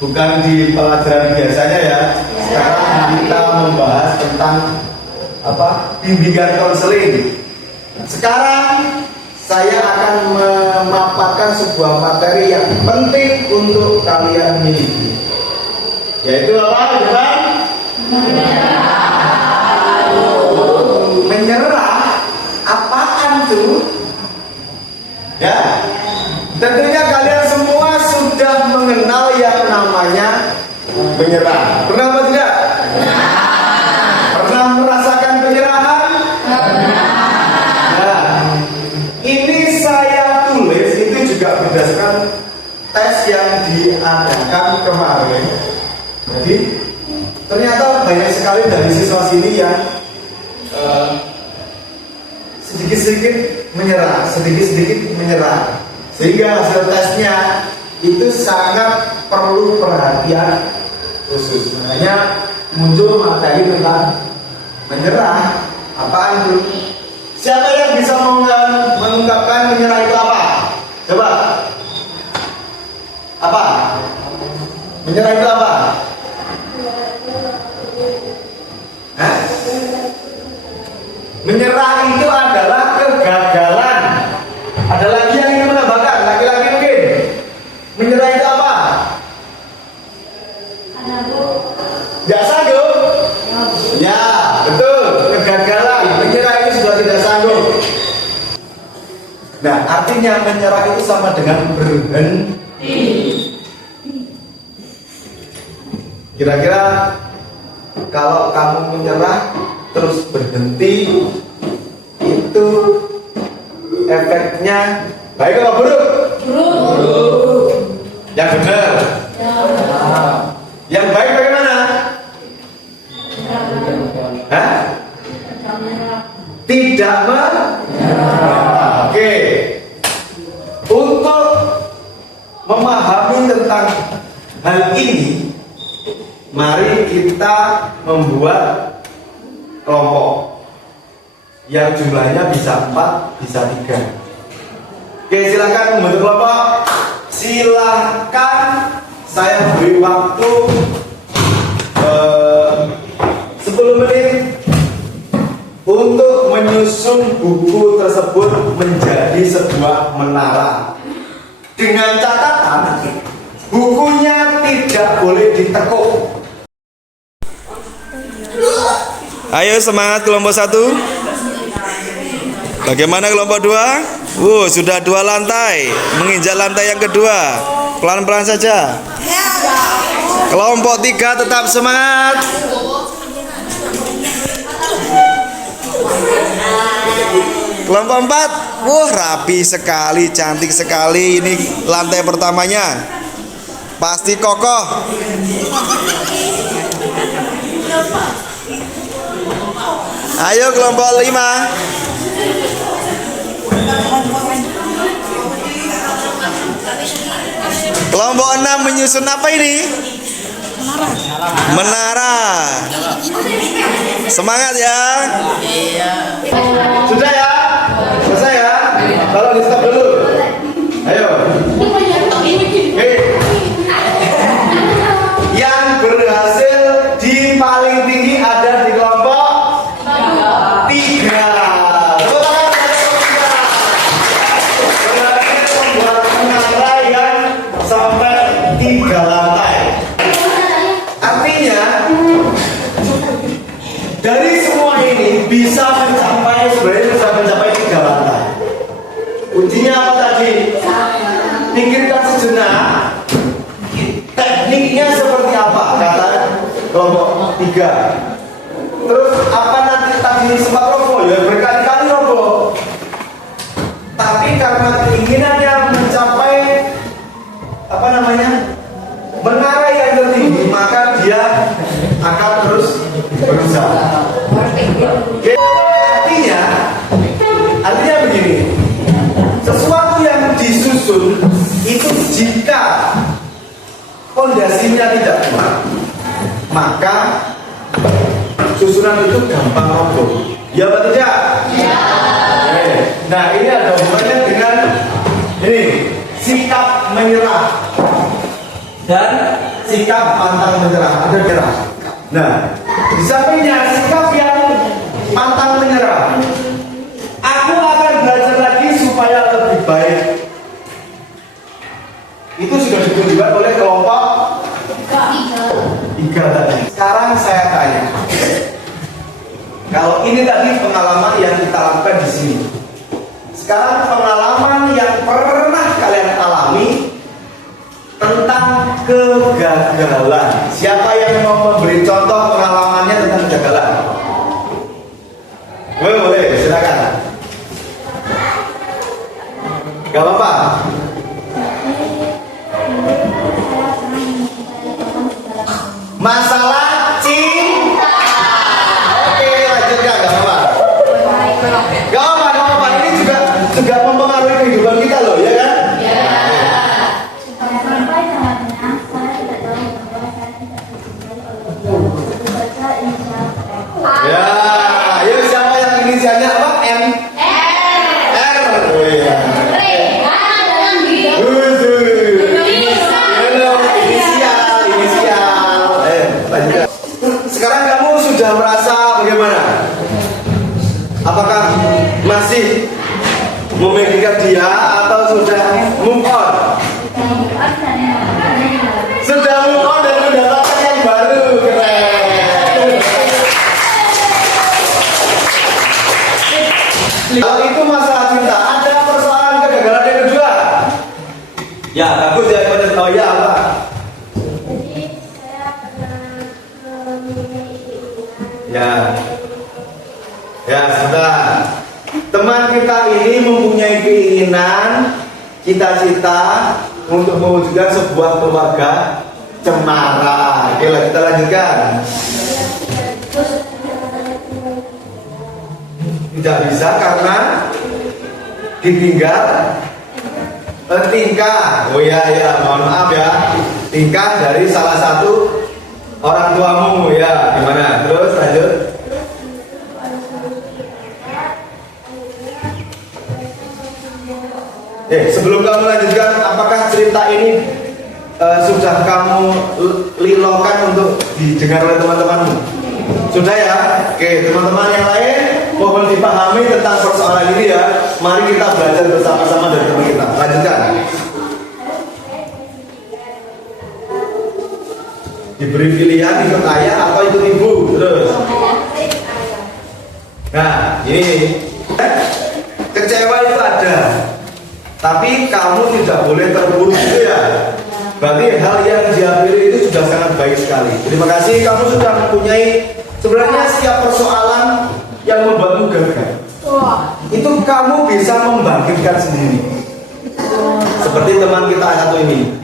bukan di pelajaran biasanya ya. Sekarang kita membahas tentang bimbingan konseling. Sekarang saya akan memaparkan sebuah materi yang penting untuk kalian miliki, yaitu apa, teman? Menyerah. Apaan tuh? Ya, tentunya kalian semua sudah mengenal yang namanya menyerah. Pernah apa tidak? Pernah merasakan penyerahan? Nah, ini saya tulis itu juga berdasarkan tes yang diadakan kemarin. Jadi ternyata banyak sekali dari siswa sini yang sedikit-sedikit menyerah, sehingga hasil tesnya itu sangat perlu perhatian khusus. Makanya muncul materi tentang menyerah. Apaan tuh? Siapa yang bisa mengungkapkan menyerah itu apa? Coba. Apa? Menyerah itu apa? Hah? Menyerah itu adalah kegagalan. Ada lagi yang ingin menambahkan? Laki-laki mungkin. Menyerah itu apa? Tidak sanggup. Ya, betul. Kegagalan. Menyerah itu sudah tidak sanggup. Nah, artinya menyerah itu sama dengan berhenti. Kira-kira kalau kamu menyerah terus berhenti, itu efeknya baik atau buruk? Buruk. Yang benar? Ya. Yang baik bagaimana? Hah? Tidak menyerah. Oke. Untuk memahami tentang hal ini, mari kita membuat kelompok yang jumlahnya bisa 4, bisa 3. Oke, silakan membentuk kelompok. Silakan, saya beri waktu 10 menit untuk menyusun buku tersebut menjadi sebuah menara. Dengan catatan, bukunya tidak boleh ditekuk. Ayo semangat kelompok 1. Bagaimana kelompok 2? Sudah 2 lantai, menginjak lantai yang kedua. Pelan-pelan saja. Kelompok 3 tetap semangat. Kelompok 4, rapi sekali, cantik sekali. Ini lantai pertamanya, pasti kokoh. Ayo kelompok 5. Kelompok 6 menyusun apa ini? Menara. Semangat ya. Sudah ya? Selesai ya? Kalau di stop dulu. Ayo. Oke. Yang berhasil di paling tinggi ada di kelompok 3. Berhasil membuat menara yang sampai 3 lantai. Artinya dari semua ini bisa mencapai 3 lantai. Kuncinya apa tadi? Pikirkan sejenak. Tekniknya seperti apa? Kata kelompok 3. Terus apa nanti tadi sempat roboh? Ya berkali-kali roboh. Tapi karena keinginannya mencapai menara yang tertinggi, maka dia akan terus berusaha. Oke. Artinya begini, sesuatu yang disusun itu jika fondasinya tidak kuat, maka susunan itu gampang roboh. Ya atau tidak? Ya. Nah, ini ada hubungannya dengan ini sikap menyerah dan sikap pantang menyerah, ada menyerah. Nah, di sampingnya sikap yang pantang menyerah. Aku akan belajar lagi supaya lebih baik. Itu sudah ditunjukkan oleh kelompok 3 tadi. Sekarang saya tanya, kalau ini tadi pengalaman yang kita lakukan di sini. Sekarang pengalaman yang pernah kalian alami tentang kegagalan. Siapa yang mau memberi contoh pengalamannya tentang kegagalan? Boleh, silakan. Gak apa-apa. Masalah cinta. Oke, lanjutkan, gak apa-apa. Gak apa-apa. Ini juga mempengaruhi kehidupan kita loh, ya kan? Ya, ayo siapa yang inisialnya apa? M. R. Oh iya. Inisial. Lanjutkan. Sekarang kamu sudah merasa bagaimana? Apakah masih memikirkan dia atau sudah move on? Sudah move on dan mendapatkan yang baru. Keren. Kalau itu masalah cinta, ada persoalan kegagalan yang kedua. Ya, bagus ya, oh ya apa? Ya, sebentar. Teman kita ini mempunyai keinginan, cita-cita untuk mewujudkan sebuah keluarga cemara. Oke, kita lanjutkan. Tidak bisa karena ditinggal tingkah. Oh ya, mohon maaf ya. Tingkah dari salah satu orang tuamu ya. Gimana? Terus lanjut. Sebelum kamu lanjutkan, apakah cerita ini sudah kamu lilongkan untuk didengar oleh teman-temanmu? Sudah ya? Oke, teman-teman yang lain mohon dipahami tentang persoalan ini ya. Mari kita belajar bersama-sama dari teman kita. Lanjutkan. Diberi pilihan ikut ayah atau ikut ibu. Terus. Nah, ini kecewa itu ada. Tapi kamu tidak boleh terpuruk itu ya. Berarti hal yang dia pilih itu sudah sangat baik sekali. Terima kasih, kamu sudah mempunyai sebenarnya setiap persoalan yang membuatmu gagal. Itu kamu bisa membangkitkan sendiri. Seperti teman kita satu ini.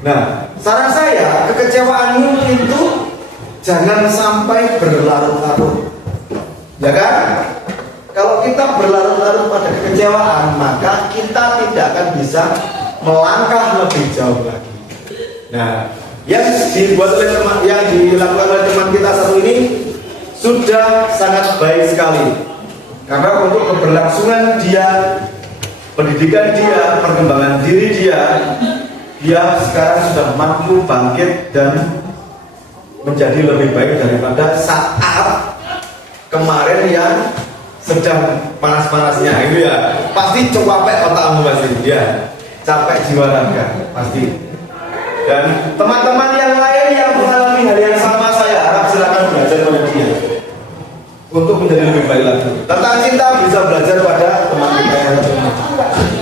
Nah, saran saya, kekecewaanmu itu jangan sampai berlarut-larut. Ya kan? Kalau kita berlarut-larut pada kekecewaan, maka kita tidak akan bisa melangkah lebih jauh lagi. Nah, yang dibuat oleh teman, yang dilakukan oleh teman kita satu ini sudah sangat baik sekali. Karena untuk keberlangsungan dia, pendidikan dia, perkembangan diri dia sekarang sudah mampu bangkit dan menjadi lebih baik daripada saat kemarin yang sedang panas-panasnya itu ya. Pasti capek otakmu pasti ya, capek jiwa raga pasti. Dan teman-teman yang lain yang mengalami hal yang sama, saya harap silakan belajar oleh dia untuk menjadi lebih baik lagi. Tentang cinta bisa belajar pada teman kita yang lain.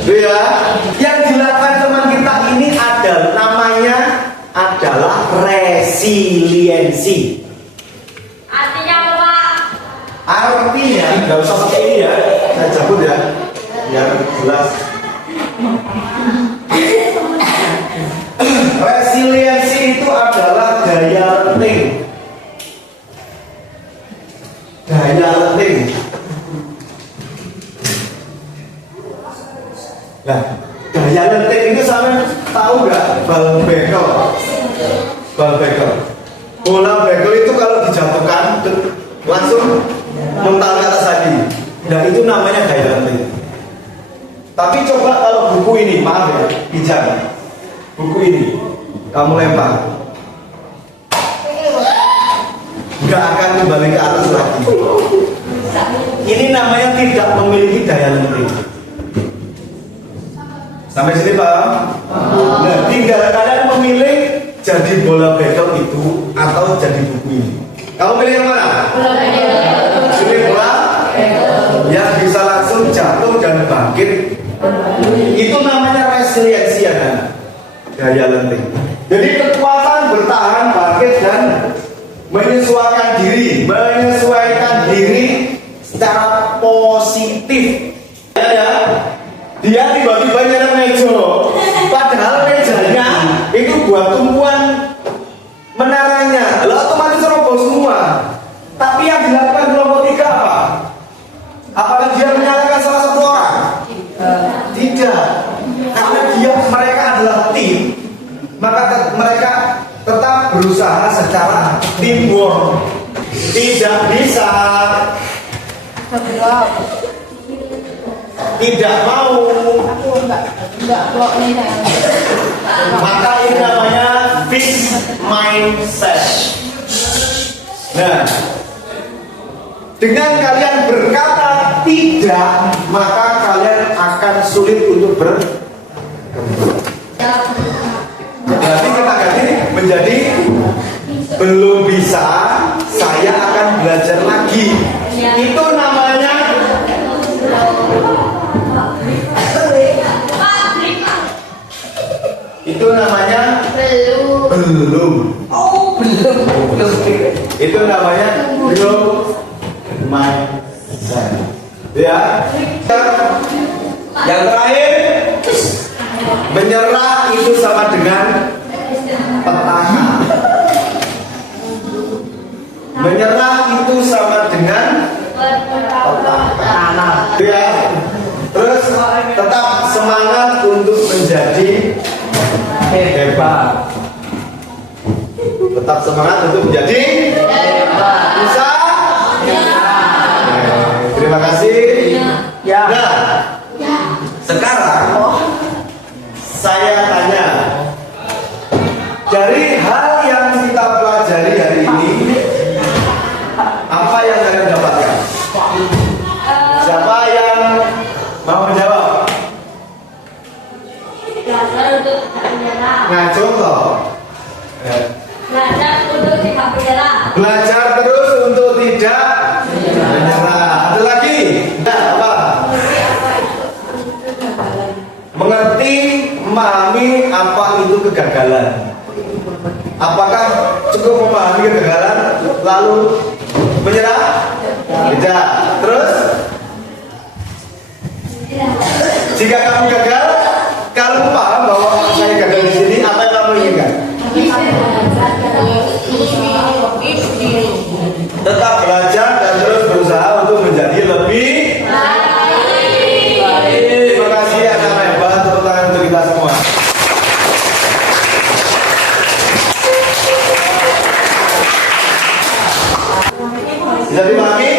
Ya, yang dilakukan teman kita ini adalah namanya adalah resiliensi. Artinya, nggak usah pakai ini ya, saya cabut ya, biar jelas. Resiliensi itu adalah daya lenting. Daya lenting. Nah, daya lenting itu sama tahu nggak? Bal bekel. Bola bekel itu kalau dijatuhkan langsung mental ke atas lagi. Nah, itu namanya daya lenting. Tapi coba kalau buku ini, maaf ya, pinjam. Buku ini kamu lempar, nggak akan kembali ke atas lagi. Ini namanya tidak memiliki daya lenting. Sampai sini Pak? Nah, tinggal kalian memilih jadi bola bekel itu atau jadi buku ini. Kamu pilih yang mana? Pilih bola yang bisa langsung jatuh dan bangkit. Itu namanya resiliensi ya kan? Daya lenting. Jadi kekuatan bertahan, bangkit dan menyesuaikan diri secara positif. Ya. Dia tiba-tiba nyerang meja, padahal mejanya itu buat tumpuan menaranya, lalu otomatis roboh semua. Tapi yang dilakukan kelompok 3 apa? Apakah dia menyalahkan salah satu orang? Tidak, karena mereka adalah tim, maka mereka tetap berusaha secara teamwork. Tidak bisa, tidak mau, maka ini namanya fixed mindset. Nah, dengan kalian berkata tidak, maka kalian akan sulit untuk berkembang. Berarti kita ganti menjadi belum bisa, saya akan belajar lagi. Itu namanya belum. Itu namanya growth mindset. Ya. Yang terakhir, menyerah itu sama dengan petaka. Menyerah itu sama dengan petaka. Ya. Terus tetap semangat untuk menjadi hebat. Tetap semangat untuk menjadi hebat. Bisa? Terima kasih. Ya. Nah, sekarang saya tanya, dari hal yang kita pelajari hari ini, apa yang kalian dapatkan? Siapa yang mau menjawab? Belajar untuk tidak menyerah. Nah, contoh. Belajar untuk tidak menyerah. Belajar terus untuk tidak menyerah. Ada lagi? Nah, apa? Mengerti, memahami apa itu kegagalan. Apakah cukup memahami kegagalan lalu menyerah? Tidak. Terus? Jika kamu gagal, kamu paham bahwa saya gagal di sini, apa yang kamu inginkan? Tetap belajar dan terus berusaha untuk menjadi lebih baik. Terima kasih anak hebat, tepuk tangan untuk kita semua. Bisa dipahami?